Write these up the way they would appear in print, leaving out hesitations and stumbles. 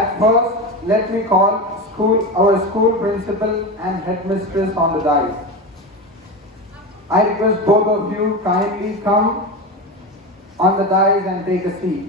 At first, let me call our school principal and headmistress on the dais. I request both of you kindly come on the dais and take a seat.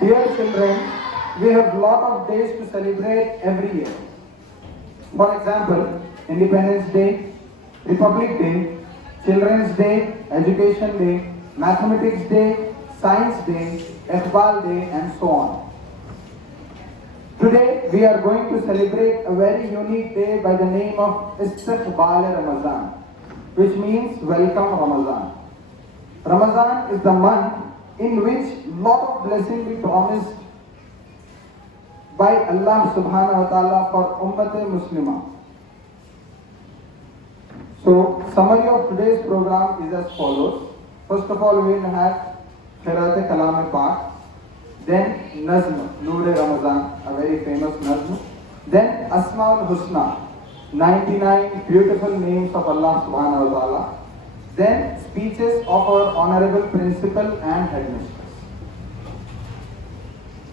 Dear children, we have lot of days to celebrate every year. For example, Independence Day, Republic Day, Children's Day, Education Day, Mathematics Day, Science Day, Iqbal Day, and so on. Today we are going to celebrate a very unique day by the name of Istiqbal Ramadan, which means welcome Ramadan. Ramadan is the month in which lot of blessing we promised by Allah subhanahu wa ta'ala for Ummat-e-Muslimah. So, summary of today's program is as follows. First of all, we will have Qiraat-e-Kalam-e-Pak, then Nazm, Noor-e-Ramazan, a very famous Nazm, then Asma'ul Husna, 99 beautiful names of Allah subhanahu wa ta'ala, then speeches of our honorable principal and headmistress.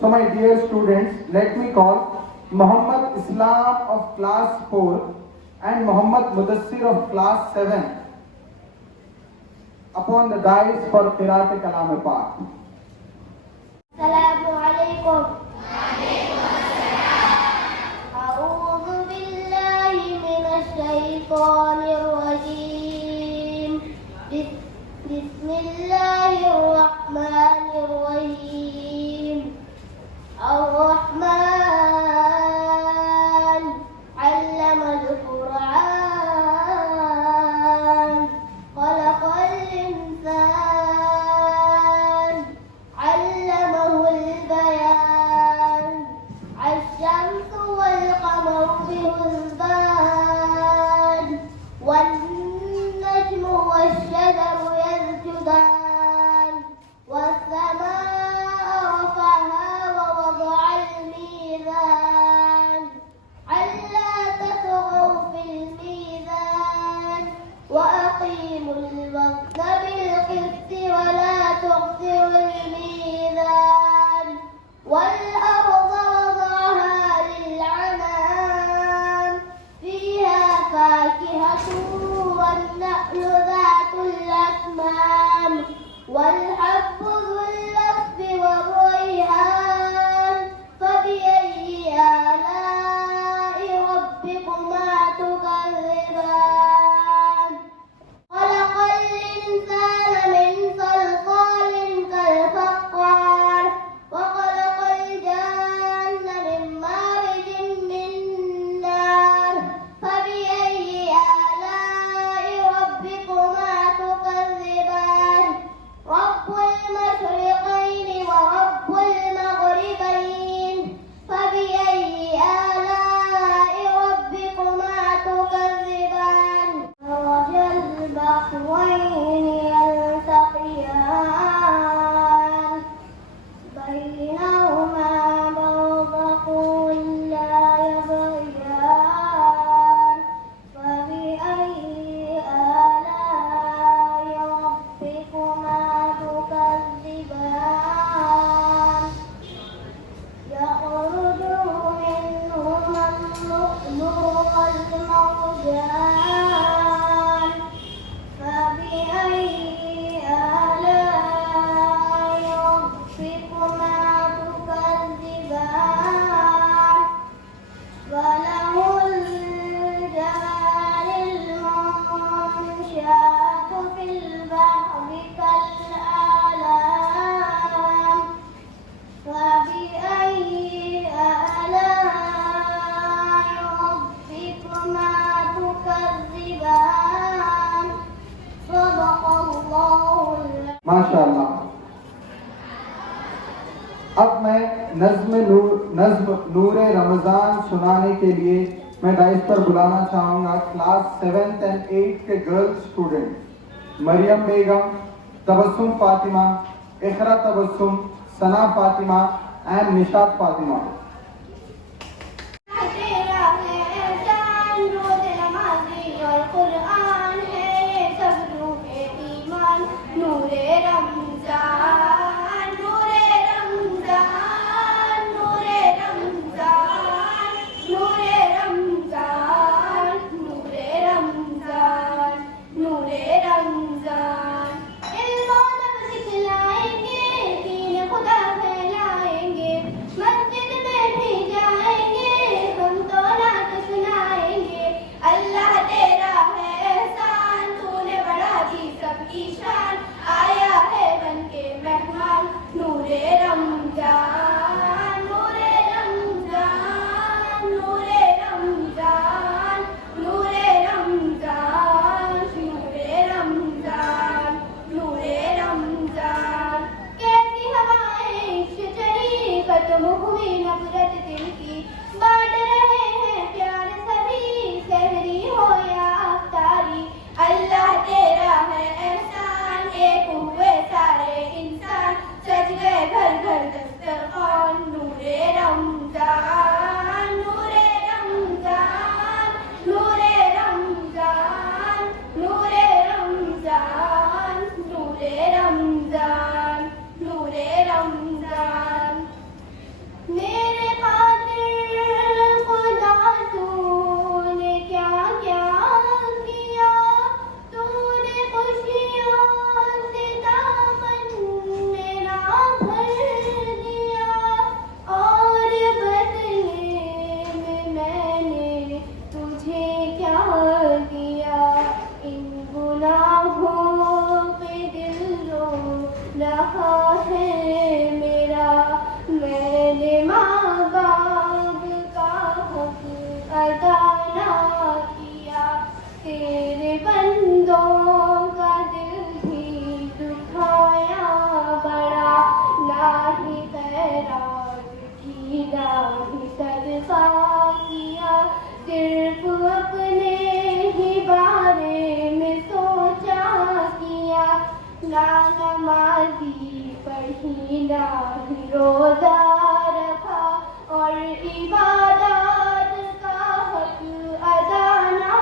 So my dear students, let me call Muhammad Islam of class 4 and Muhammad Mudassir of class 7 upon the dais for Qiraat-e-Kalam-e-Pak. Assalamu alaikum. أعوذ بالله من الشيطان الرجيم. بسم الله الرحمن الرحيم. الرحمن علم القرآن خلق الإنسان علمه البيان الشمس والقمر بحسبان اب میں نظم نور رمضان سنانے کے لیے میں ڈائس پر بلانا چاہوں گا کلاس 7th and 8th کے girls student Maryam Begum, Tabassum Fatima, Iqra Tabassum, Sana Fatima and نشاط فاطمہ۔ تیرا ہے احسان، روز نمازی اور قرآن ہے یہ سب روح ایمان، نور رمضان، نور رمضان، نور رمضان، نور رمضان، نور رمضان، نور رمضان۔ علم و ادب سکھلائیں گے، دین خدا پھیلائیں گے، مسجد میں بھی جائیں گے، ہم تو نعت سنائیں گے۔ اللہ تیرا ہے احسان، تو نے بڑھا دی سب کی شان، آیا ہے بن کے مہمان، نور رمضان، نور رمضان، نور رمضان، نور رمضان، نور رمضان، نور رمضان۔ کیسی ہوائیں عشق چلی، ختم ہوئی نفرت دل کی، بانٹ رہے ہیں پیار سبھی، سحری ہو یا افطاری۔ اللہ تیرا ہے احسان، ایک ہوئے سارے انسان، سج گئے گھر گھر دسترخوان، نور رمضان، نور رمضان، نور رمضان، نور رمضان، نور رمضان، نور رمضان۔ میرے خاطر خدا تو نے کیا کیا کیا، تو نے خوشیوں سے دامن میرا بھر دیا، اور بدلے میں نے تجھے کیا دیا، ان گناہوں پہ دل رو رہا ہے میرا، میں نے ماں باپ کا حق ادا نہ کیا، تیرے بندوں کا دل بھی دکھایا بڑا، نہ ہی خیرات کی نہ ہی صدقہ کیا، صرف اپنے ہی بارے میں سوچا کیا، نہ نمازی پڑھی نہ ہی روزہ رکھا، اور عبادات کا حق ادا نہ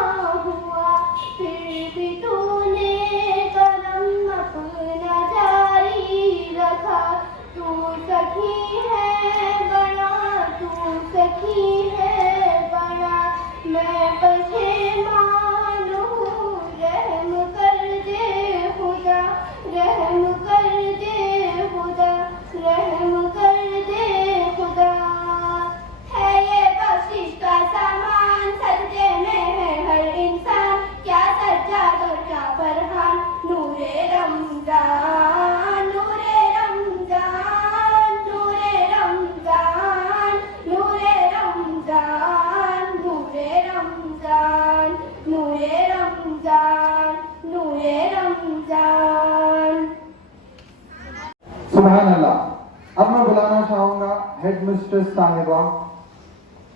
ہوا، پھر بھی تو نے کرم اپنا جاری رکھا، تو سخی ہے بڑا، تو سخی ہے بڑا، میں پشیمان ہوں، رحم کر دے خدا، رحم کر دے خدا، رحم کر دے خدا۔ ہے یہ بخشش کا سامان، سجدے میں ہے ہر انسان، کیا سجاد اور کیا فرحان، نور رمضان، نور رمضان، نور رمضان، نور رمضان، نور رمضان، نور رمضان، نور رمضان۔ سبحان اللہ۔ اب میں بلانا چاہوں گا ہیڈ مسٹریس صاحبہ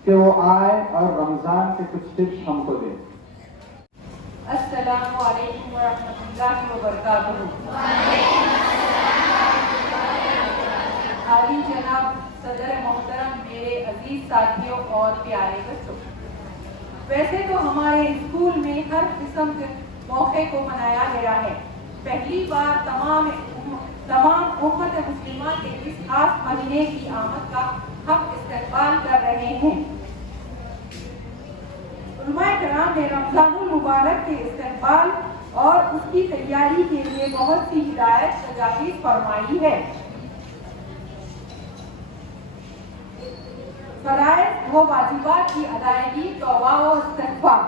کہ وہ آئے اور رمضان کے کچھ ٹپس ہم کو دے۔ السلام علیکم ورحمۃ اللہ وبرکاتہ۔ عالی جناب صدر محترم، میرے عزیز ساتھیوں اور پیارے بچوں، ویسے تو ہمارے اسکول میں ہر قسم کے موقع کو منایا گیا ہے، پہلی بار تمام امت مسلمہ کے اس خاص مہینے کی آمد کا ہم استقبال کر رہے ہیں۔ علماء کرام نے رمضان المبارک کے استقبال اور اس کی تیاری کے لیے بہت سی ہدایت تجاویز فرمائی ہے۔ فرائض و واجبات کی ادائیگی، توبہ و استغفار۔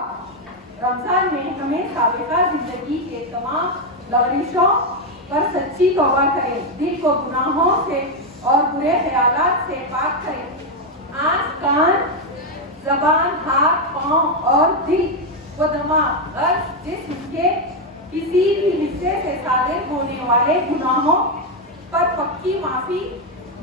رمضان میں ہمیں سابقہ زندگی کے تمام لغزشوں پر سچی توبہ کریں، دل کو گناہوں سے اور برے خیالات سے پاک کریں، آنکھ، کان، زبان، ہاتھ، پاؤں اور دل و دماغ غرض جسم کے کسی بھی حصے سے صادر ہونے والے گناہوں پر پکی معافی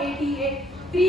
183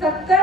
70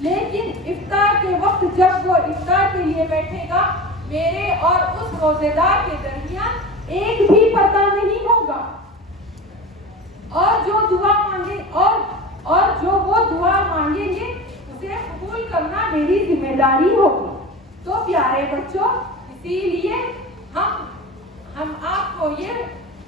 لیکن افطار کے وقت جب وہ افطار کے لیے بیٹھے گا میرے اور اس روزے دار کے درمیان ایک بھی پردہ نہیں ہوگا، اور جو دعا مانگے اور جو وہ دعا مانگیں گے اسے قبول کرنا میری ذمہ داری ہوگی۔ تو پیارے بچوں، اسی لیے ہم آپ کو یہ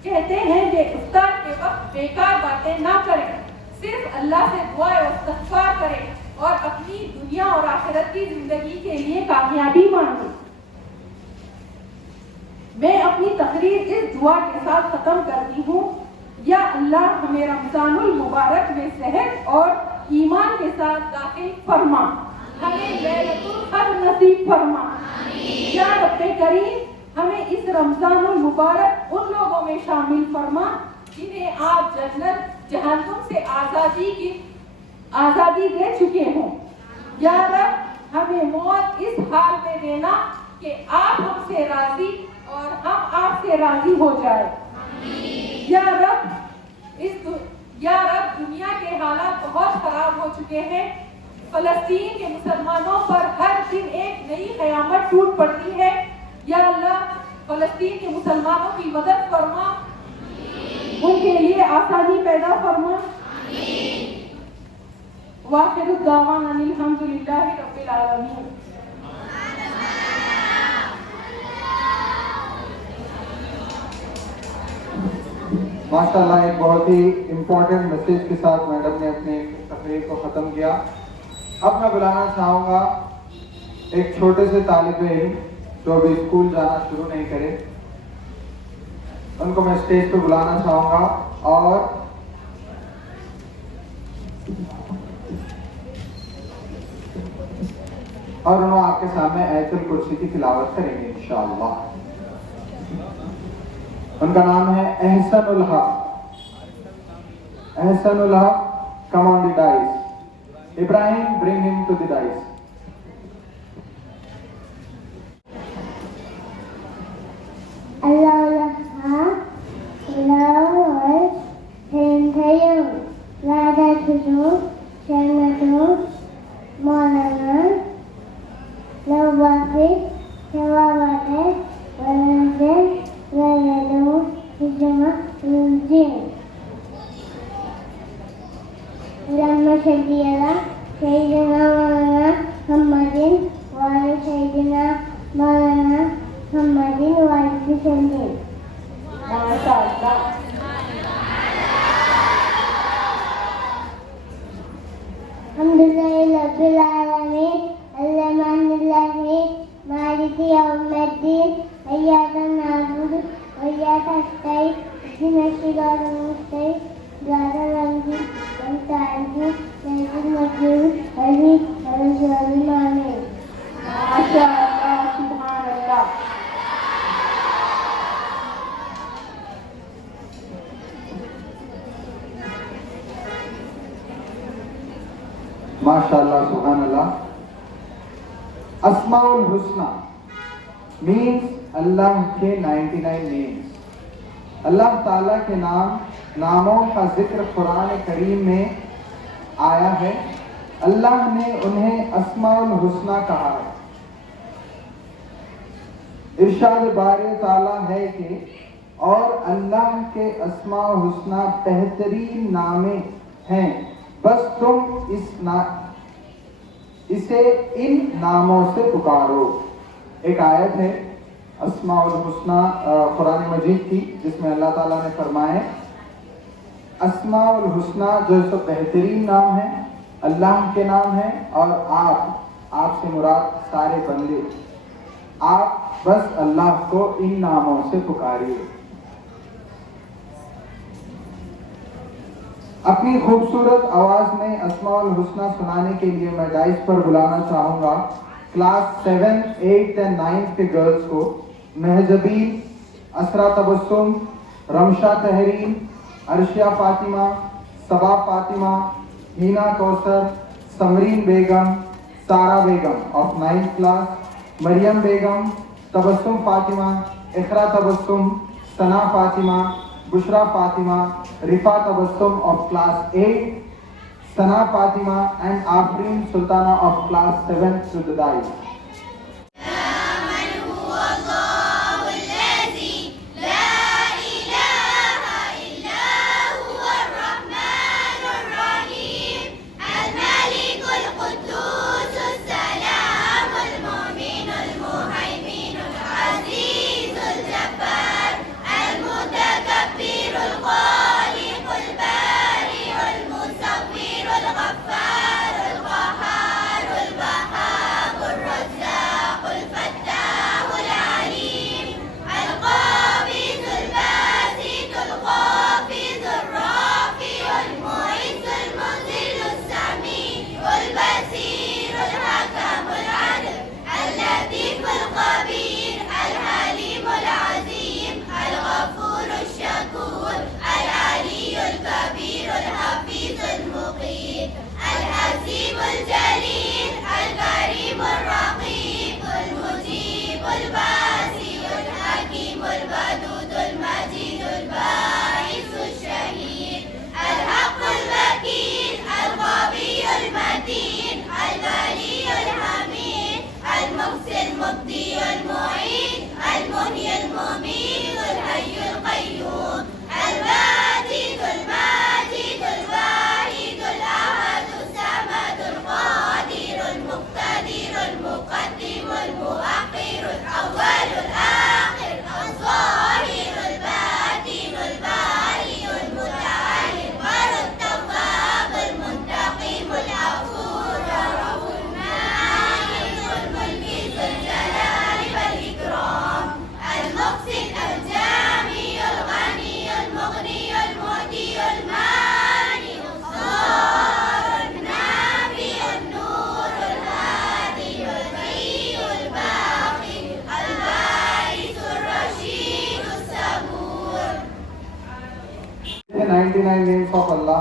کہتے ہیں کہ افطار کے وقت بیکار باتیں نہ کریں، صرف اللہ سے دعا و استغفار کریں اور اپنی دنیا اور آخرت کی زندگی کے لیے کامیابی مانگیں۔ میں اپنی تقریر اس دعا کے ساتھ ختم کرتی ہوں، یا اللہ ہمیں رمضان المبارک میں صحت اور ایمان کے ساتھ داخل فرما، ہمیں لیلۃ القدر نصیب فرما۔ یا رب کریم ہمیں اس رمضان المبارک ان لوگوں میں شامل فرما جنہیں آپ جنت جہنم سے آزادی دے چکے ہوں۔ یا رب ہمیں موت اس حال میں دینا کہ آپ ہم سے راضی اور ہم آپ سے راضی ہو جائے۔ یا رب دنیا کے حالات بہت خراب ہو چکے ہیں، فلسطین کے مسلمانوں پر ہر دن ایک نئی قیامت ٹوٹ پڑتی ہے۔ یا اللہ فلسطین کے مسلمانوں کی مدد فرما، ان کے لیے آسانی پیدا فرما۔ وآخر الدعوانا ان الحمد للہ رب العالمین۔ ماشاء اللہ، ایک بہت ہی امپورٹنٹ میسج کے ساتھ میڈم نے اپنی تقریر کو ختم کیا۔ اب میں بلانا چاہوں گا ایک چھوٹے سے طالب علم جو ابھی اسکول جانا شروع نہیں کرے، ان کو میں اسٹیج پہ بلانا چاہوں گا اور انہوں آپ کے سامنے آیت الکرسی کی تلاوت کریں گے انشاءاللہ۔ ان کا نام ہے احسن الحق۔ احسن الحق، come on the dice. Ibrahim, bring him to the dice. MashaAllah, Subhanallah. Asmaul Husna means اللہ کے 99 names۔ اللہ تعالیٰ کے ناموں کا ذکر قرآن کریم میں آیا ہے۔ اللہ نے انہیں اسماء الحسنہ کہا ہے۔ ارشاد باری تعالیٰ ہے کہ اور اللہ کے اسماء الحسنہ بہترین نامے ہیں، بس تم اسے ان ناموں سے پکارو۔ ایک آیت ہے اسماء الحسنہ قرآن مجید کی جس میں اللہ تعالیٰ نے فرمائے اسماء الحسنہ جو سب بہترین نام ہے، اللہ کے نام ہے، اور آپ سے مراد سارے بندے، آپ بس اللہ کو ان ناموں سے پکاریے۔ اپنی خوبصورت آواز میں اسماء الحسنہ سنانے کے لیے میں ڈائس پر بلانا چاہوں گا کلاس 7, 8 اور 9 کے گرلز کو۔ مہجبین، اسرا تبسم، رمشا تحرین، عرشیہ فاطمہ، صبا فاطمہ، ہینا کوثر، سمرین بیگم، سارا بیگم of 9th class, Maryam Begum, Tabassum Fatima, Iqra Tabassum, Sana Fatima, Bushra Fatima, Rifa Tabassum of class 8، Sana Fatima and Afreen Sultana of class 7th to the dais. The 99 names of Allah.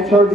HOD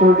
HOD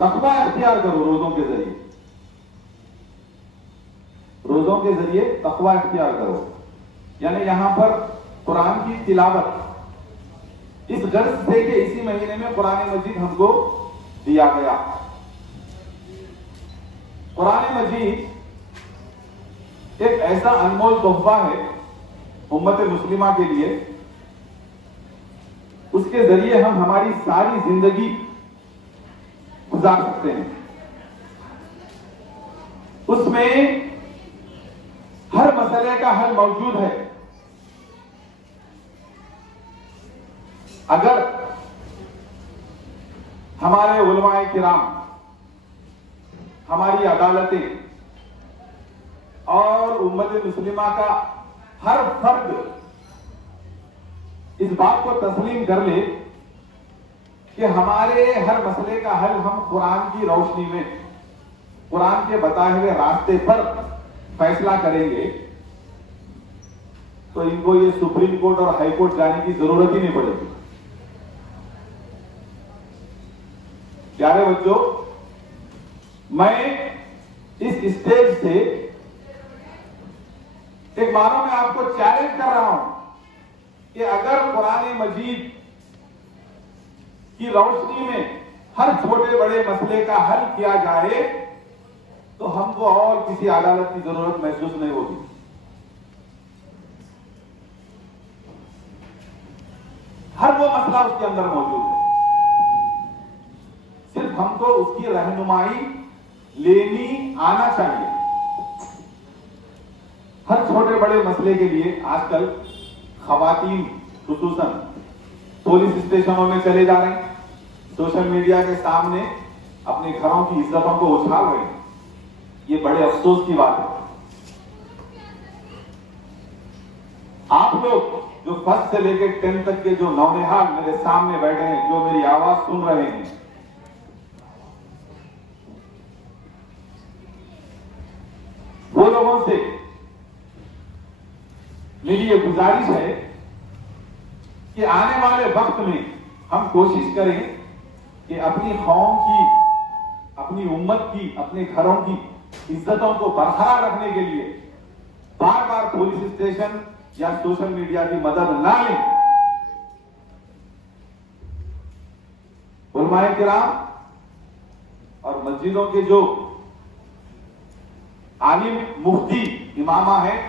تقوی اختیار کرو روزوں کے ذریعے، روزوں کے ذریعے تقوی اختیار کرو. یعنی یہاں پر قرآن کی تلاوت اس غرض سے کہ اسی مہینے میں قرآن مجید ہم کو دیا گیا. قرآن مجید ایک ایسا انمول تحفہ ہے امت مسلمہ کے لیے، اس کے ذریعے ہم ہماری ساری زندگی گزار سکتے ہیں. اس میں ہر مسئلے کا حل موجود ہے. اگر ہمارے علماء کرام، ہماری عدالتیں اور امت مسلمہ کا ہر فرد اس بات کو تسلیم کر لے کہ ہمارے ہر مسئلے کا حل ہم قرآن کی روشنی میں، قرآن کے بتائے ہوئے راستے پر فیصلہ کریں گے، تو ان کو یہ سپریم کورٹ اور ہائی کورٹ جانے کی ضرورت ہی نہیں پڑے گی. پیارے بچوں، میں اس اسٹیج سے ایک معنوں میں آپ کو چیلنج کر رہا ہوں کہ اگر قرآن مجید کی روشنی میں ہر چھوٹے بڑے مسئلے کا حل کیا جائے تو ہم کو اور کسی عدالت کی ضرورت محسوس نہیں ہوگی. ہر وہ مسئلہ اس کے اندر موجود ہے، صرف ہم کو اس کی رہنمائی لینی آنا چاہیے. ہر چھوٹے بڑے مسئلے کے لیے آج کل خواتین خصوصاً پولیس اسٹیشنوں میں چلے جا رہے ہیں، سوشل میڈیا کے سامنے اپنے گھروں کی عزتوں کو اچھال رہے ہیں. یہ بڑے افسوس کی بات ہے. آپ لوگ جو فرسٹ سے لے کے 10 تک کے جو نونہال میرے سامنے بیٹھے ہیں، جو میری آواز سن رہے ہیں، وہ لوگوں سے میری یہ گزارش ہے کہ آنے والے وقت میں ہم کوشش کریں کہ اپنی قوم کی، اپنی امت کی، اپنے گھروں کی عزتوں کو برقرار رکھنے کے لیے بار بار پولیس اسٹیشن یا سوشل میڈیا کی مدد نہ لیں. علماء کرام اور مسجدوں کے جو عالم مفتی امامہ ہیں،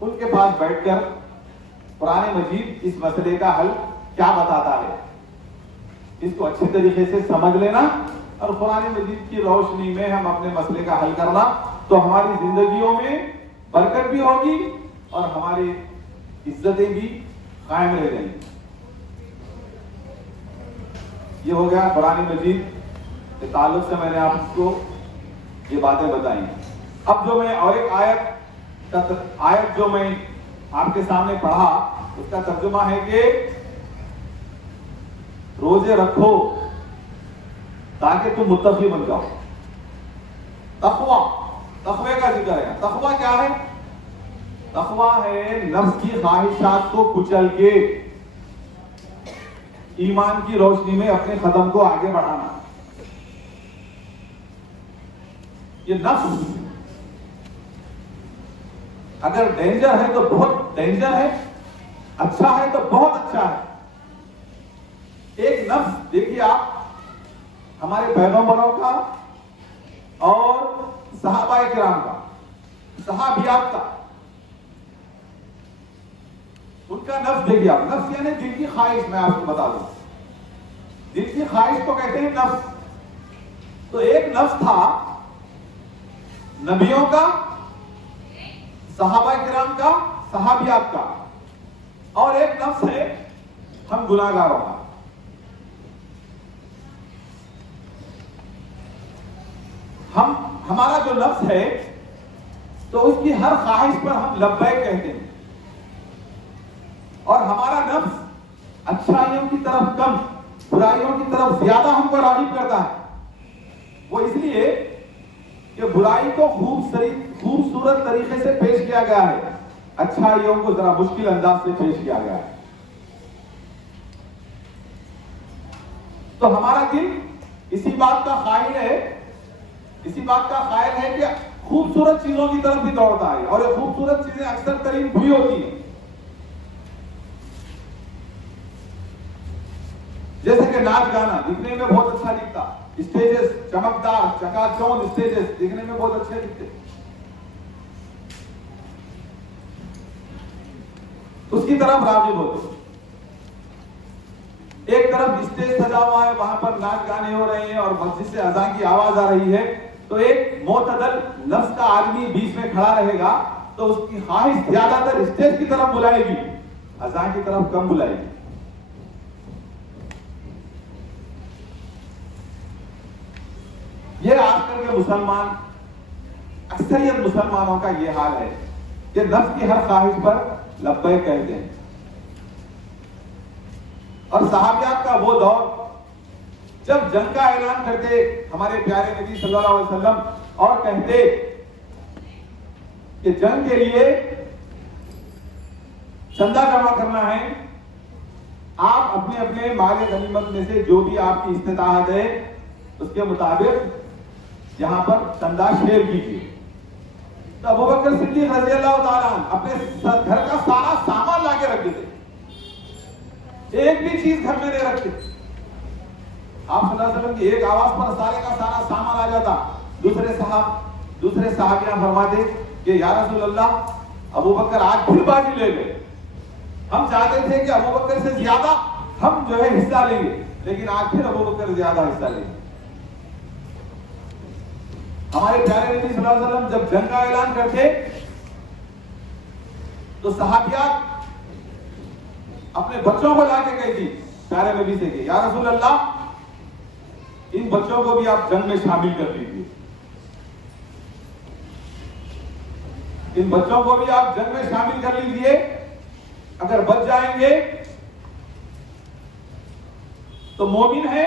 ان کے پاس بیٹھ کر قرآن مجید اس مسئلے کا حل کیا بتاتا ہے، اس کو اچھے طریقے سے سمجھ لینا اور قرآن مجید کی روشنی میں ہم اپنے مسئلے کا حل کرنا، تو ہماری زندگیوں میں برکت بھی ہوگی اور ہماری عزتیں بھی قائم رہ جائیں گی. یہ ہو گیا قرآن مجید کے تعلق سے میں نے آپ کو یہ باتیں بتائیں. اب جو میں اور ایک آیت جو میں آپ کے سامنے پڑھا، اس کا ترجمہ ہے کہ روزے رکھو تاکہ تم متقی بن جاؤ. تقوی کا ذکر ہے. تقوی کیا ہے؟ تقوی ہے نفس کی خواہشات کو کچل کے ایمان کی روشنی میں اپنے قدم کو آگے بڑھانا. یہ نفس اگر ڈینجر ہے تو بہت ڈینجر ہے، اچھا ہے تو بہت اچھا ہے. ایک نفس دیکھیے آپ، ہمارے پیغمبروں کا اور صحابہ کرام کا، صحابیات کا، ان کا نفس دیکھیے آپ. نفس یعنی دل کی خواہش. میں آپ کو بتا دوں، دل کی خواہش کو کہتے ہیں نفس. تو ایک نفس تھا نبیوں کا، صحابہ کرام کا، صحابیات کا، اور ایک نفس ہے ہم گناہگاروں کا. ہمارا جو نفس ہے تو اس کی ہر خواہش پر ہم لبیک کہتے ہیں، اور ہمارا نفس اچھائیوں کی طرف کم، برائیوں کی طرف زیادہ ہم کو راغب کرتا ہے. وہ اس لیے کہ برائی کو خوبصورت طریقے سے پیش کیا گیا ہے، اچھائیوں کو ذرا مشکل انداز سے پیش کیا گیا ہے. تو ہمارا دل اسی بات کا قائل ہے کہ خوبصورت چیزوں کی طرف بھی دوڑتا ہے، اور یہ خوبصورت چیزیں اکثر ترین بری ہوتی ہیں. جیسے کہ ناچ گانا دکھنے میں بہت اچھا دکھتا، اسٹیجز چمکدار چکا چوند اسٹیجز دکھنے میں بہت اچھے دکھتے، اس کی طرف راغب ہوتے. ایک طرف اسٹیج سجا ہوا ہے، وہاں پر ناچ گانے ہو رہے ہیں اور مسجد سے اذان کی آواز آ رہی ہے، تو ایک معتدل نفس کا آدمی بیچ میں کھڑا رہے گا تو اس کی خواہش زیادہ تر اسٹیج کی طرف بلائے گی، اذان کی طرف کم بلائے گی. یہ آج کل کے مسلمان، اکثریت مسلمانوں کا یہ حال ہے کہ نفس کی ہر خواہش پر لبیک کہتے ہیں. اور صحابیات کا وہ دور جب جنگ کا اعلان کرتے ہمارے پیارے نبی صلی اللہ علیہ وسلم اور کہتے کہ جنگ کے لیے چندہ جمع کرنا ہے، آپ اپنے اپنے مال غنیمت میں سے جو بھی آپ کی استطاعت ہے اس کے مطابق یہاں پر چندہ شیئر کیجیے. تو ابوبکر صدیق رضی اللہ تعالیٰ عنہ اپنے گھر کا سارا سامان لا کے رکھ دیتے، ایک بھی چیز گھر میں نہیں رکھتے. آپ صلی اللہ علیہ وسلم کی ایک آواز پر سارے کا سارا سامان آ جاتا. دوسرے صحابیاں فرماتے کہ یا رسول اللہ، ابوبکر آج پھر بازی لے گئے، ہم چاہتے تھے کہ ابوبکر سے زیادہ ہم جو ہے حصہ لیں گے، لیکن آج پھر ابوبکر زیادہ حصہ لیں گے. ہمارے پیارے نبی صلی اللہ علیہ وسلم جب جنگ کا اعلان کرتے تو صحابیات اپنے بچوں کو لا کے کہتی پیارے نبی سے کہ یا رسول اللہ، ان بچوں کو بھی آپ جنگ میں شامل کر لیجیے، ان بچوں کو بھی آپ جنگ میں شامل کر لیجیے، اگر بچ جائیں گے تو مومن ہیں،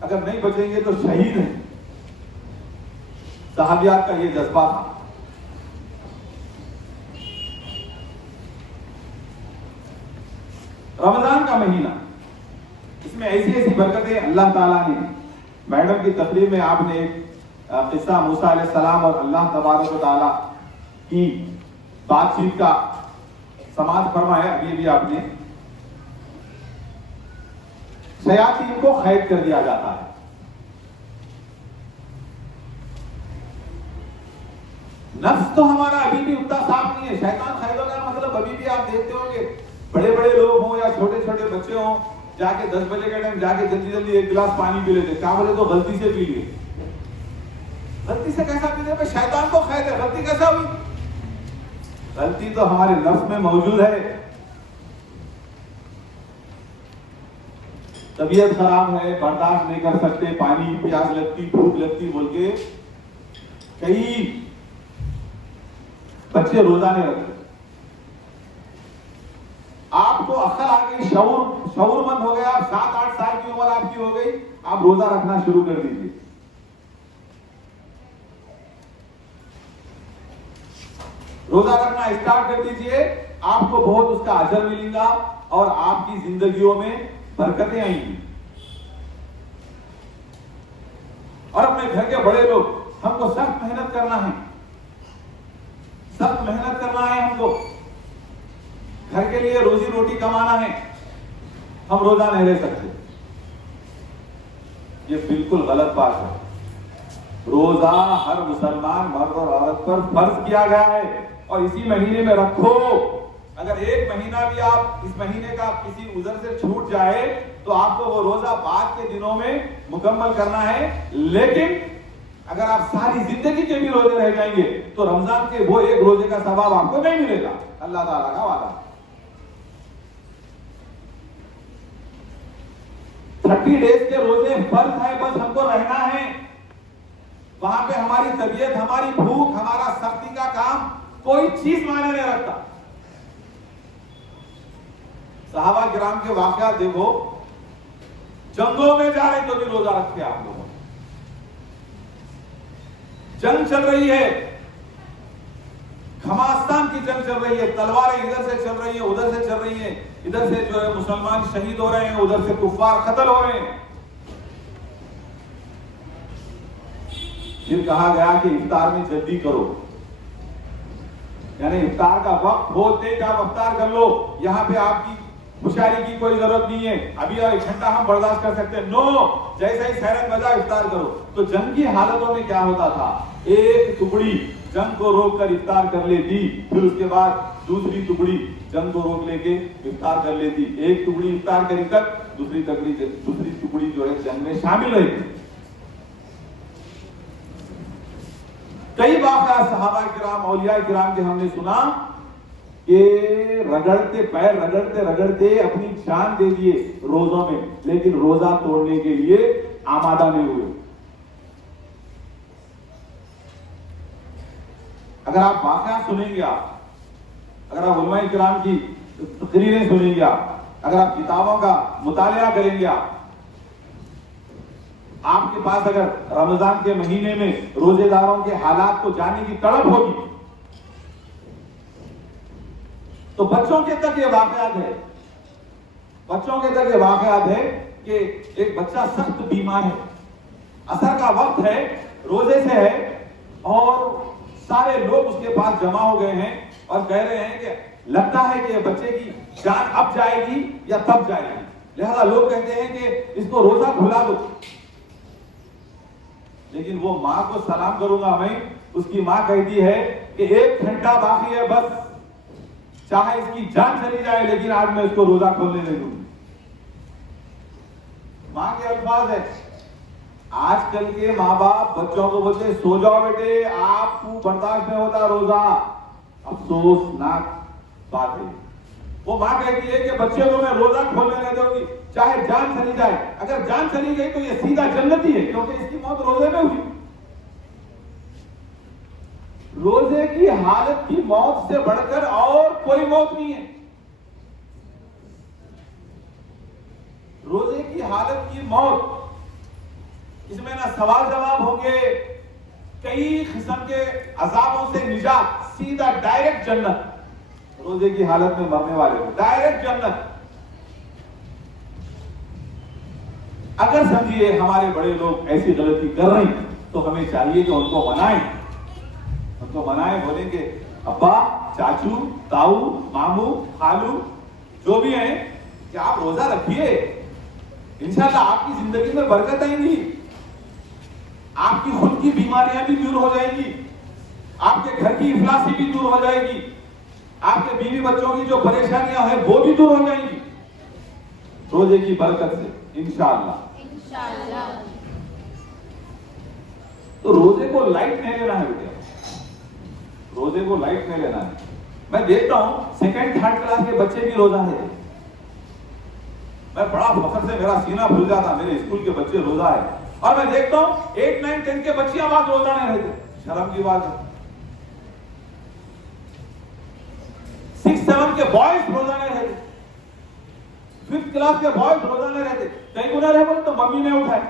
اگر نہیں بچیں گے تو شہید ہیں. صحابیات کا یہ جذبہ تھا. رمضان کا مہینہ، اس میں ایسی ایسی برکتیں اللہ تعالیٰ نے، میڈم کی تقریر میں آپ نے ایک قصہ موسیٰ علیہ السلام اور اللہ تبارک و تعالیٰ کی بات چیت کا سماعت فرمایا. ابھی بھی آپ نے شیاطین کو قید کر دیا جاتا ہے. نفس تو ہمارا ابھی بھی اتنا صاف نہیں ہے. شیطان قید ہونے کا مطلب ابھی بھی آپ دیکھتے ہوں گے بڑے بڑے لوگ ہوں یا چھوٹے چھوٹے بچے ہوں، جا کے 10 بجے کے ٹائم جا کے جلدی جلدی ایک گلاس پانی پی لیتے. کیا بولے تو غلطی سے پی لیے. غلطی سے کیسا پی لیتے؟ شیطان کو قید ہے. غلطی کیسا ہوئی؟ غلطی تو ہمارے نفس میں موجود ہے. طبیعت خراب ہے، برداشت نہیں کر سکتے، پانی پیاس لگتی، بھوک لگتی بول کے کئی بچے روزہ نہیں رکھتے. آپ کو عقل آ گئی، شعور مند ہو گیا، 7-8 سال کی عمر آپ کی ہو گئی، آپ روزہ رکھنا شروع کر دیجیے. روزہ رکھنا اسٹارٹ کر دیجیے، آپ کو بہت اس کا اجر ملے گا اور آپ کی زندگیوں میں برکتیں آئیں گی. اور اپنے گھر کے بڑے لوگ، ہم کو سخت محنت کرنا ہے، سخت محنت کرنا ہے، ہم کو گھر کے لیے روزی روٹی کمانا ہے، ہم روزہ نہیں رہ سکتے. یہ بالکل غلط بات ہے. روزہ ہر مسلمان مرد اور عورت پر فرض کیا گیا ہے اور اسی مہینے میں رکھو. اگر ایک مہینہ بھی آپ اس مہینے کا کسی عذر سے چھوٹ جائے تو آپ کو وہ روزہ بعد کے دنوں میں مکمل کرنا ہے. لیکن اگر آپ ساری زندگی کے بھی روزے رہ جائیں گے تو رمضان کے وہ ایک روزے کا ثواب آپ کو نہیں ملے گا. اللہ تعالیٰ کا وعدہ. 30 ڈیز کے روزے فرض ہے، بس ہم کو رہنا ہے. وہاں پہ ہماری طبیعت، ہماری بھوک، ہمارا سختی کا کام کوئی چیز معنی نہیں رکھتا. صحابہ کرام کے واقعات دیکھو، جنگوں میں جا رہے تو بھی روزہ رکھتے آپ لوگوں. جنگ چل رہی ہے، گھماستان کی جنگ چل رہی ہے، تلواریں ادھر سے چل رہی ہیں، ادھر سے چل رہی ہیں، ادھر سے جو ہے مسلمان شہید ہو رہے ہیں، ادھر سے کفار قتل ہو رہے ہیں. پھر کہا گیا کہ افطار میں جلدی کرو، یعنی افطار کا وقت ہوتے کہ آپ افطار کر لو، یہاں پہ آپ کی ہوشیاری کی کوئی ضرورت نہیں ہے، ابھی 1 گھنٹہ ہم برداشت کر سکتے ہیں، نو، جیسا ہی سیرن بجا افطار کرو۔ تو جنگ کی حالتوں میں کیا ہوتا تھا، ایک ٹکڑی جنگ کو روک کر افطار کر لیتی، پھر اس کے بعد دوسری ٹکڑی جنگ کو روک لے کے افطار کر لیتی، ایک ٹکڑی افطار کری تک دوسری ٹکڑی جو ہے جنگ میں شامل رہتی۔ کئی واقعات صحابہ کرام، اولیاء کرام کے ہم نے سنا کہ رگڑتے پیر رگڑتے اپنی جان دے دیے روزوں میں، لیکن روزہ توڑنے کے لیے آمادہ نہیں ہوئے۔ اگر آپ واقعات سنیں گے، اگر آپ علماء کرام کی تقریریں سنیں گے، اگر آپ کتابوں کا مطالعہ کریں گے، آپ کے پاس اگر رمضان کے مہینے میں روزے داروں کے حالات کو جاننے کی طلب ہوگی تو بچوں کے تک یہ واقعات ہے کہ ایک بچہ سخت بیمار ہے، عصر کا وقت ہے، روزے سے ہے، اور سارے لوگ اس کے پاس جمع ہو گئے ہیں اور کہہ رہے ہیں کہ لگتا ہے کہ بچے کی جان اب جائے گی یا تب جائے گی، لہذا لوگ کہتے ہیں کہ اس کو روزہ کھلا دو۔ لیکن وہ ماں کو سلام کروں گا میں، اس کی ماں کہتی ہے کہ 1 گھنٹہ باقی ہے، بس چاہے اس کی جان چلی جائے لیکن آج میں اس کو روزہ کھولنے نہیں دوں گی۔ ماں کے الفاظ ہے۔ آج کل کے ماں باپ بچوں کو بولتے سو جاؤ بیٹے، آپ کو برداشت نہیں ہوتا روزہ، افسوسناک بات ہے۔ وہ ماں کہتی ہے کہ بچے کو میں روزہ کھولنے نہیں دوں گی چاہے جان چلی جائے، اگر جان چلی گئی تو یہ سیدھا جنتی ہے، کیونکہ اس کی موت روزے میں ہوئی۔ روزے کی حالت کی موت سے بڑھ کر اور کوئی موت نہیں ہے۔ روزے کی حالت کی موت، اس میں نہ سوال جواب ہوں گے، کئی قسم کے عذابوں سے نجات، سیدھا ڈائریکٹ جنت۔ روزے کی حالت میں مرنے والے کو ڈائریکٹ جنت۔ اگر سمجھیے ہمارے بڑے لوگ ایسی غلطی کر رہے ہیں تو ہمیں چاہیے کہ ان کو منائیں، بولیں کہ ابا، چاچو، تاؤ، مامو، خالو جو بھی ہیں کہ آپ روزہ رکھیے، انشاءاللہ آپ کی زندگی میں برکت آئیں گی، آپ کی خود کی بیماریاں بھی دور ہو جائیں گی، آپ کے گھر کی افلاسی بھی دور ہو جائے گی، آپ کے بیوی بچوں کی جو پریشانیاں ہیں وہ بھی دور ہو جائیں گی روزے کی برکت سے انشاءاللہ۔ تو روزے کو لائٹ نہیں لینا ہے بیٹے، روزے کو لائٹ نہیں لینا ہے۔ میں دیکھتا ہوں 2nd 3rd کلاس کے بچے بھی روزہ ہے، میں بڑا فخر سے میرا سینہ بھول جاتا، میرے اسکول کے بچے روزہ ہے، اور میں دیکھتا ہوں 8 9 10 کے بچے آواز روزہ نہیں رہتے، شرم کی بات ہے۔ 6 7 کے بوائز روزہ نہیں رہتے، 5th کلاس کے بوائز روزہ نہیں رہتے، کہیں گناہ رہے بولے تو ممی نے اٹھائے،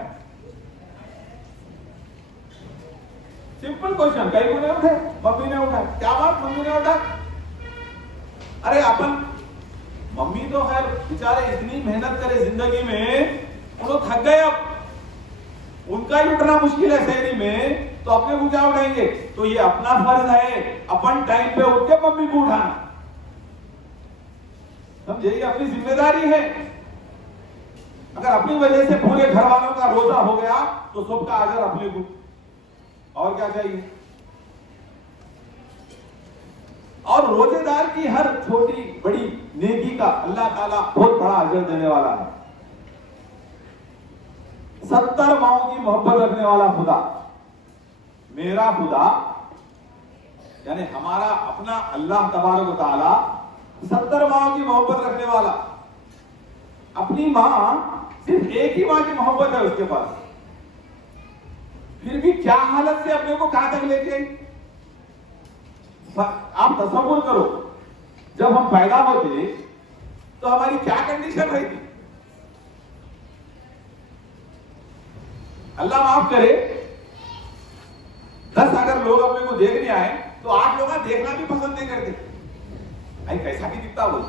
سمپل کوشچن، کہیں گناہ اٹھائے ممی نے اٹھائے، کیا بات ممی نے اٹھائے؟ ارے اپن ممی تو خیر بیچارے اتنی محنت کرے زندگی میں، انہوں تھک گئے، اب ان کا ہی اٹھنا مشکل ہے سحری میں، تو اپنے کو کیا اٹھائیں گے؟ تو یہ اپنا فرض ہے اپن ٹائم پہ اٹھ کے ممی کو اٹھانا، سمجھے؟ یہ اپنی ذمہ داری ہے۔ اگر اپنی وجہ سے پورے گھر والوں کا روزہ ہو گیا تو سب کا اجر اپنے کو، اور کیا چاہیے؟ اور روزے دار کی ہر چھوٹی بڑی نیکی کا اللہ تعالیٰ بہت بڑا اجر دینے والا ہے۔ 70 ماؤں کی محبت رکھنے والا خدا، میرا خدا یعنی ہمارا اپنا اللہ تبارک و تعالیٰ 70 ماؤں کی محبت رکھنے والا، اپنی ماں صرف ایک ہی ماں کی محبت ہے اس کے پاس، پھر بھی کیا حالت سے اپنے کو کہاں تک لے کے آئی؟ آپ تصور کرو جب ہم پیدا ہوتے تو ہماری کیا کنڈیشن رہی تھی؟ اللہ معاف کرے 10 اگر لوگ اپنے کو دیکھنے آئے تو 8 لوگ دیکھنا بھی پسند نہیں کرتے، بھائی کیسا بھی دکھتا وہ،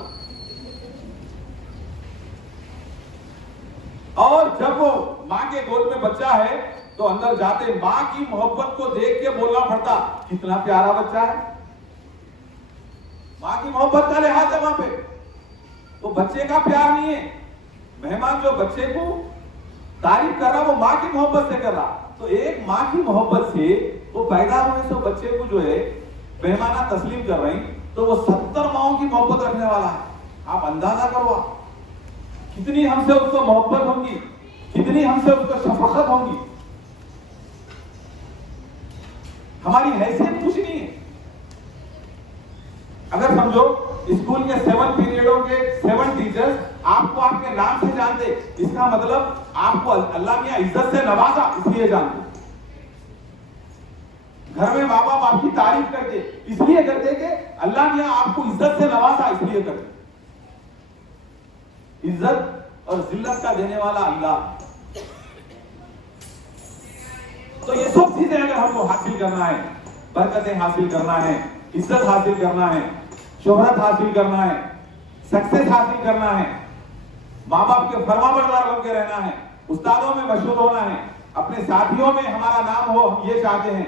اور جب وہ ماں کے گود میں بچہ ہے تو اندر جاتے ماں کی محبت کو دیکھ کے بولنا پڑتا کتنا پیارا بچہ ہے. ماں کی محبت کا لحاظ ہے وہاں پہ. تو بچے کا پیار نہیں ہے. مہمان جو بچے کو تعریف کر رہا وہ ماں کی محبت سے کر رہا. تو ایک ماں کی محبت سے وہ پیدا ہونے سے بچے کو جو ہے مہمانہ تسلیم کر رہی تو وہ 70 ماؤں کی محبت رکھنے والا ہے. آپ اندازہ کرو کتنی ہم سے اس کو محبت ہوگی, کتنی ہم سے اس کو شفقت ہوگی. ہماری حیثیت کچھ نہیں ہے. اگر سمجھو اسکول کے 7 پیریڈوں کے 7 ٹیچرز آپ کو آپ کے نام سے جانتے, اس کا مطلب آپ کو اللہ میاں عزت سے نوازا اس لیے جانتے. گھر میں ماں باپ آپ کی تعریف کرتے اس لیے کرتے کہ اللہ میاں آپ کو عزت سے نوازا اس لیے کرتے. عزت اور ذلت کا دینے والا اللہ. تو یہ سب چیزیں اگر ہم کو حاصل کرنا ہے, برکتیں حاصل کرنا ہے, عزت حاصل کرنا ہے, شہرت حاصل کرنا ہے, سکسیس حاصل کرنا ہے, ماں باپ کے فرما بردار بن کے رہنا ہے, استادوں میں مشہور ہونا ہے, اپنے ساتھیوں میں ہمارا نام ہو, ہم یہ چاہتے ہیں,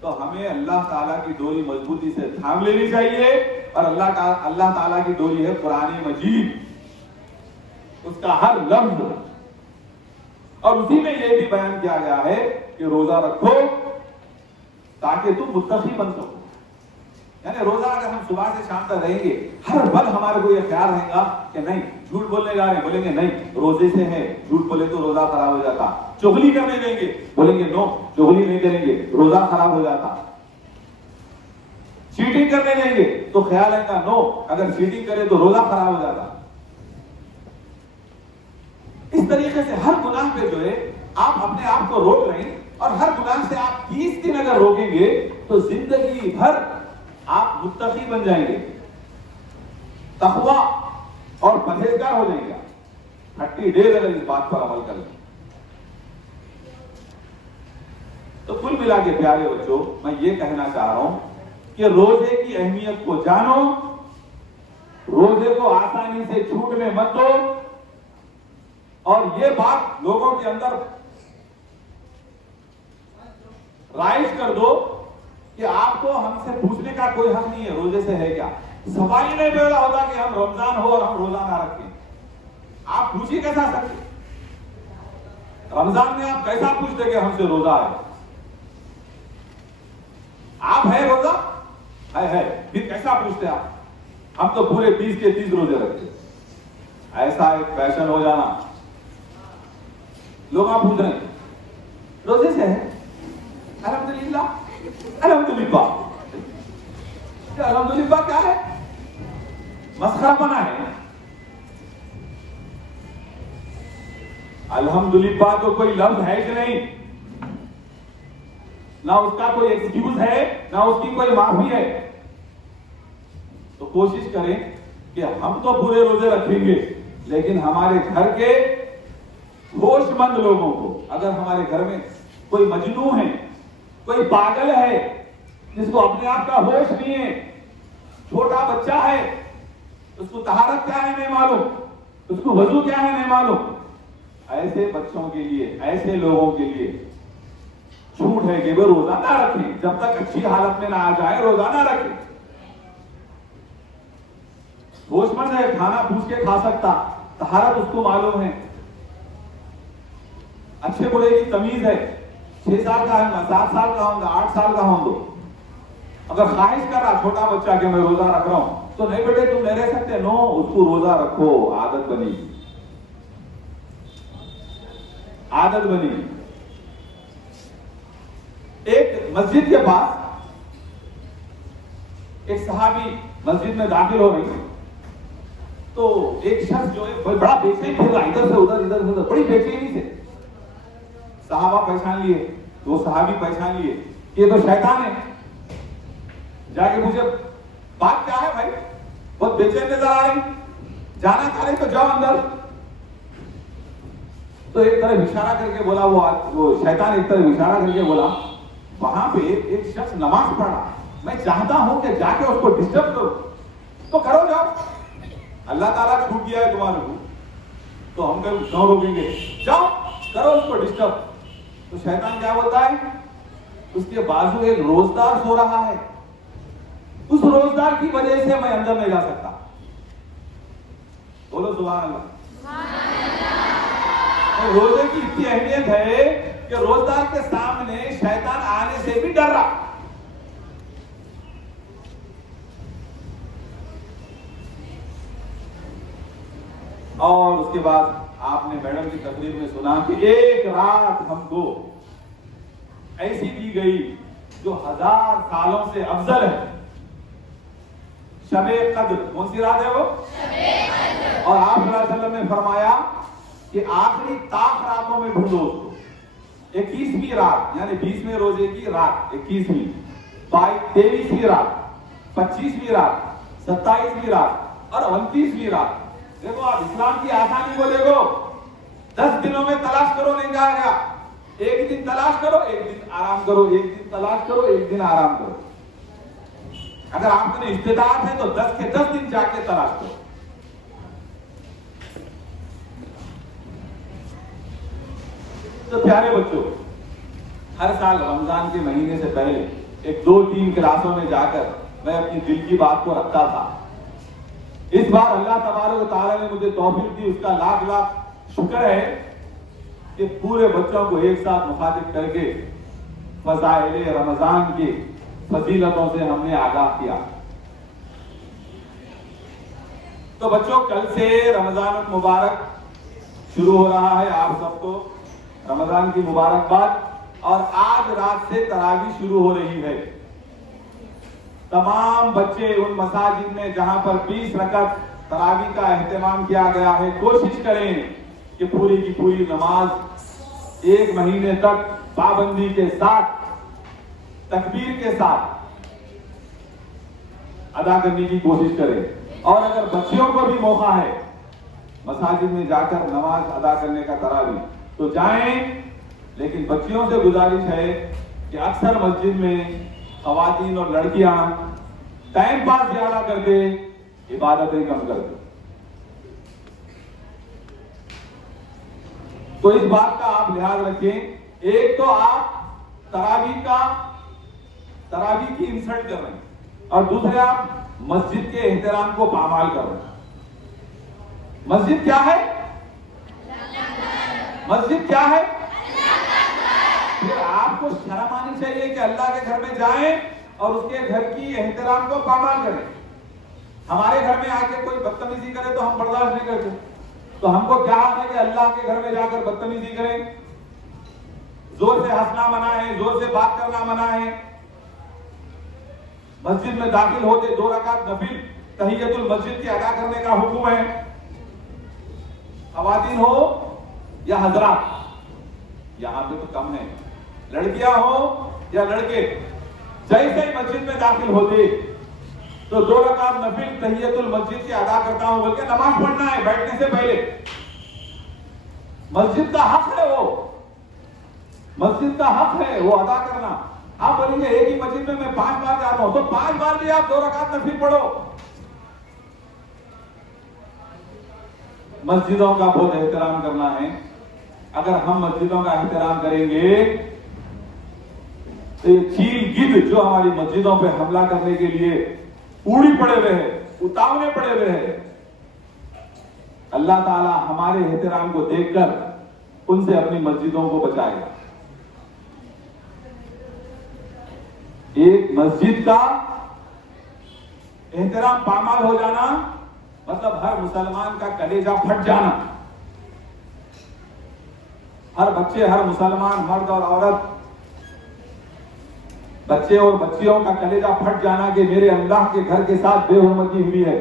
تو ہمیں اللہ تعالیٰ کی ڈوری مضبوطی سے تھام لینی چاہیے. اور اللہ تعالیٰ کی ڈوری ہے قرآن مجید, اس کا ہر لفظ. اور اسی میں یہ بھی بیان کیا گیا ہے کہ روزہ رکھو تاکہ تم متقی بن سکو. یعنی روزہ اگر ہم صبح سے شام تک رہیں گے, ہر پل ہمارے کو یہ خیال رہے گا کہ نہیں جھوٹ بولنے جا رہے ہیں, بولیں گے نہیں روزے سے ہے, جھوٹ بولے تو روزہ خراب ہو جاتا. چغلی کرنے دیں گے, بولیں گے نو چغلی نہیں کریں گے, روزہ خراب ہو جاتا. چیٹنگ کرنے دیں گے تو خیال رہے گا نو اگر چیٹنگ کرے تو روزہ خراب ہو جاتا. اس طریقے سے ہر گناہ پہ جو ہے آپ اپنے آپ کو روک رہے ہیں, اور ہر گناہ سے آپ 30 دن اگر روکیں گے تو زندگی بھر آپ متقی بن جائیں گے, تقویٰ اور پرہیزگار ہو جائیں گے. 30 ڈیز اگر اس بات پر عمل کر لیں تو کل ملا کے پیارے بچوں میں یہ کہنا چاہ رہا ہوں کہ روزے کی اہمیت کو جانو, روزے کو آسانی سے چھوٹنے مت دو, اور یہ بات لوگوں کے اندر رائج کر دو کہ آپ کو ہم سے پوچھنے کا کوئی حق نہیں ہے روزے سے ہے کیا. سوال ہی نہیں پیدا ہوتا کہ ہم رمضان ہو اور ہم روزہ نہ رکھیں. آپ پوچھ ہی کیسا سکتے؟ رمضان میں آپ کیسا پوچھتے کہ ہم سے روزہ ہے؟ آپ ہے روزہ ہے پھر کیسا پوچھتے آپ؟ ہم تو پورے 30 کے 30 روزے رکھتے. ایسا ایک فیشن ہو جانا, لوگ آپ پوچھ رہے ہیں روزے سے ہے, الحمدللہ. الحمدللہ الحمدللہ کیا ہے؟ مسخرہ بنا ہے. الحمدللہ تو کوئی لفظ ہے کہ نہیں, نہ اس کا کوئی ایکسکیوز ہے نہ اس کی کوئی معافی ہے. تو کوشش کریں کہ ہم تو پورے روزے رکھیں گے, لیکن ہمارے گھر کے ہوش مند لوگوں کو, اگر ہمارے گھر میں کوئی مجنون ہے, کوئی پاگل ہے جس کو اپنے آپ کا ہوش نہیں ہے, چھوٹا بچہ ہے اس کو طہارت کیا ہے نہیں معلوم, اس کو وضو کیا ہے نہیں معلوم, ایسے بچوں کے لیے, ایسے لوگوں کے لیے چھوٹ ہے کہ وہ روزہ نہ رکھیں. جب تک اچھی حالت میں نہ آ جائے روزہ نہ رکھیں. ہوش مند ہے, کھانا پوچھ کے کھا سکتا, طہارت اس کو معلوم ہے, اچھے برے کی تمیز ہے. 6 سال کا ہے, 7 سال کا ہوں گا, 8 سال کا ہوں گا, اگر خواہش کر رہا چھوٹا بچہ کہ میں روزہ رکھ رہا ہوں تو نہیں بیٹے تم نہیں رہ سکتے, نو اس کو روزہ رکھو, عادت بنی, عادت بنی. ایک مسجد کے پاس ایک صحابی مسجد میں داخل ہو رہی تو ایک شخص جو ہے بڑا بے چین پھر رہا, ادھر سے ادھر ادھر سے ادھر, بڑی بے چینی سے. صحابہ پہچان لیے, وہ صحابی پہچان لیے یہ تو شیطان ہے. جا کے پوچھے بات کیا ہے بھائی, بہت بے چین نظر آ رہی, جانا چاہ رہی تو جاؤ اندر. تو ایک طرف اشارہ کر کے بولا, وہ شیطان ایک طرف اشارہ کر کے بولا وہاں پہ ایک شخص نماز پڑھ رہا, میں چاہتا ہوں کہ جا کے اس کو ڈسٹرب کرو, تو کرو جاؤ, اللہ تعالیٰ چھوٹ دیا ہے تمہارے کو, تو ہم کیوں روکیں گے, جاؤ کرو اس کو ڈسٹرب. تو شیطان کیا بولتا ہے؟ اس کے بازو ایک روزدار سو رہا ہے، اس روزدار کی وجہ سے میں اندر نہیں جا سکتا. بولو سبحان اللہ. روزے کی اتنی اہمیت ہے کہ روزدار کے سامنے شیطان آنے سے بھی ڈر رہا. اور اس کے بعد آپ نے میڈم کی تقریر میں سنا کہ ایک رات ہم کو ایسی دی گئی جو 1000 سالوں سے افضل ہے. شب قدر کون سی رات ہے وہ؟ اور آپ صلی اللہ علیہ وسلم نے فرمایا کہ آخری طاق راتوں میں ڈھونڈو اس کو. 21ویں رات یعنی 20ویں روزے کی رات 21ویں، 23ویں رات، 25ویں رات، 27ویں رات اور 29ویں رات. دیکھو آپ اسلام کی آسانی کو دیکھو. 10 دنوں میں تلاش کرو نہیں کہا گیا. ایک دن تلاش کرو، ایک دن آرام کرو، ایک دن تلاش کرو، ایک دن آرام کرو. اگر آپ نے استطاعت ہے تو 10 کے 10 دن جا کے تلاش کرو. تو پیارے بچوں، ہر سال رمضان کے مہینے سے پہلے 1-2-3 کلاسوں میں جا کر میں اپنی دل کی بات کو رکھتا تھا. اس بار اللہ تبارک و تعالیٰ نے مجھے توفیق دی، اس کا لاکھ لاکھ شکر ہے کہ پورے بچوں کو ایک ساتھ مخاطب کر کے فضائل رمضان کی فضیلتوں سے ہم نے آگاہ کیا. تو بچوں، کل سے رمضان المبارک شروع ہو رہا ہے. آپ سب کو رمضان کی مبارکباد. اور آج رات سے تراویح شروع ہو رہی ہے. تمام بچے ان مساجد میں جہاں پر 20 رکعت تراویح کا اہتمام کیا گیا ہے، کوشش کریں کہ پوری کی پوری نماز 1 مہینے تک پابندی کے ساتھ، تکبیر کے ساتھ ادا کرنے کی کوشش کریں. اور اگر بچیوں کو بھی موقع ہے مساجد میں جا کر نماز ادا کرنے کا تراویح تو جائیں. لیکن بچیوں سے گزارش ہے کہ اکثر مسجد میں خواتین اور لڑکیاں ٹائم پاس زیادہ کرتے، عبادتیں کم کرتے. تو اس بات کا آپ لحاظ رکھیں. ایک تو آپ تراویح کی انسلٹ کر رہے ہیں، اور دوسرے آپ مسجد کے احترام کو پامال کر رہے ہیں. مسجد کیا ہے؟ مسجد کیا ہے؟ پھر آپ کو شرم آنی چاہیے کہ اللہ کے گھر میں جائیں اور اس کے گھر کی احترام کو پامال کریں. ہمارے گھر میں آ کے کوئی بدتمیزی کرے تو ہم برداشت نہیں کرتے. تو ہم کو کیا ہے کہ اللہ کے گھر میں جا کر بدتمیزی کریں؟ زور سے ہنسنا منع ہے، زور سے بات کرنا منع ہے. مسجد میں داخل ہوتے 2 رکعت نفل تحیت المسجد کی ادا کرنے کا حکم ہے. خواتین ہو یا حضرات، یہاں پہ تو کم ہے، لڑکیاں ہو یا لڑکے، جیسے ہی مسجد میں داخل ہوتے تو 2 رکعت نفل تحیت المسجد کی ادا کرتا ہوں بول کے نماز پڑھنا ہے بیٹھنے سے پہلے. مسجد کا حق ہے، وہ مسجد کا حق ہے وہ ادا کرنا. آپ بولیں گے ایک ہی مسجد میں 5 بار جاتا ہوں، تو 5 بار بھی آپ 2 رکعت نفل پڑھو. مسجدوں کا بہت احترام کرنا ہے. اگر ہم مسجدوں کا احترام کریں گے تو یہ چیل گدھ جو ہماری مسجدوں پہ حملہ کرنے کے لیے اوڑی پڑے ہوئے ہیں، اتاونے پڑے ہوئے ہیں، اللہ تعالی ہمارے احترام کو دیکھ کر ان سے اپنی مسجدوں کو بچائے گا. ایک مسجد کا احترام پامال ہو جانا مطلب ہر مسلمان کا کلیجہ پھٹ جانا. ہر بچے، ہر مسلمان، مرد اور عورت، بچے اور بچیوں کا کلیجہ پھٹ جانا کہ میرے اللہ کے گھر کے ساتھ بے حرمتی ہوئی ہے.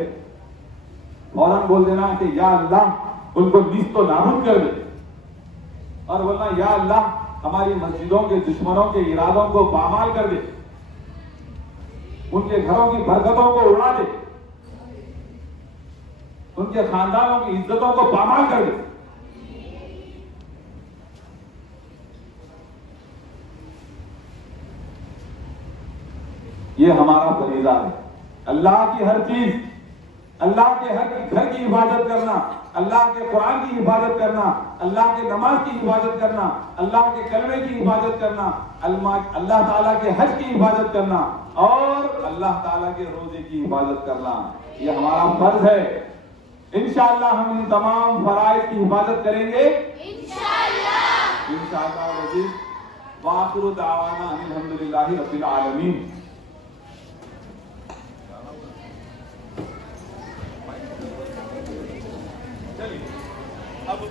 فوراً بول دینا کہ یا اللہ ان کو نیست و نابود کر دے، اور بولنا یا اللہ ہماری مسجدوں کے دشمنوں کے ارادوں کو پامال کر دے، ان کے گھروں کی برکتوں کو اڑا دے، ان کے خاندانوں کی عزتوں کو پامال کر دے. یہ ہمارا فریضہ ہے. اللہ کی ہر چیز اللہ کے گھر کی حفاظت کرنا، اللہ کے قرآن کی حفاظت کرنا، اللہ کے نماز کی حفاظت کرنا، اللہ کے کلمے کی حفاظت کرنا، اللہ تعالیٰ کے حج کی حفاظت کرنا اور اللہ تعالیٰ کے روزے کی حفاظت کرنا، یہ ہمارا فرض ہے۔ انشاءاللہ ہم ان تمام فرائض کی حفاظت کریں گے انشاءاللہ العزیز۔ وآخر دعوانا ان الحمدللہ رب العالمین۔ چلیے اب